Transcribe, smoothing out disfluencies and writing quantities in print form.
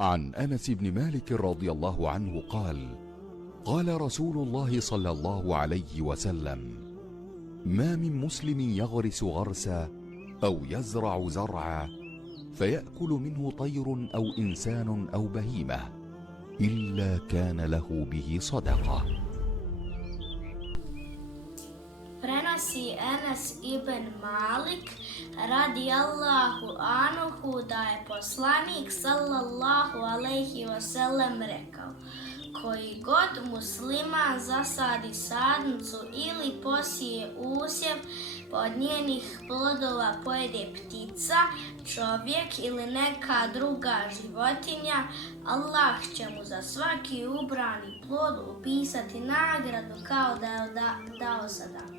عن أنس بن مالك رضي الله عنه قال: قال رسول الله صلى الله عليه وسلم: ما من مسلم يغرس غرسا أو يزرع زرعا فيأكل منه طير أو إنسان أو بهيمة إلا كان له به صدقة. Prenosi Enes ibn Malik radijallahu anhu da je poslanik sallahu, alejhi, sellem rekao: koji god musliman zasadi sadnicu ili posije usjev, od njenih plodova pojede ptica, čovjek ili neka druga životinja, Allah će mu za svaki ubrani plod upisati nagradu kao da je dao sadaku.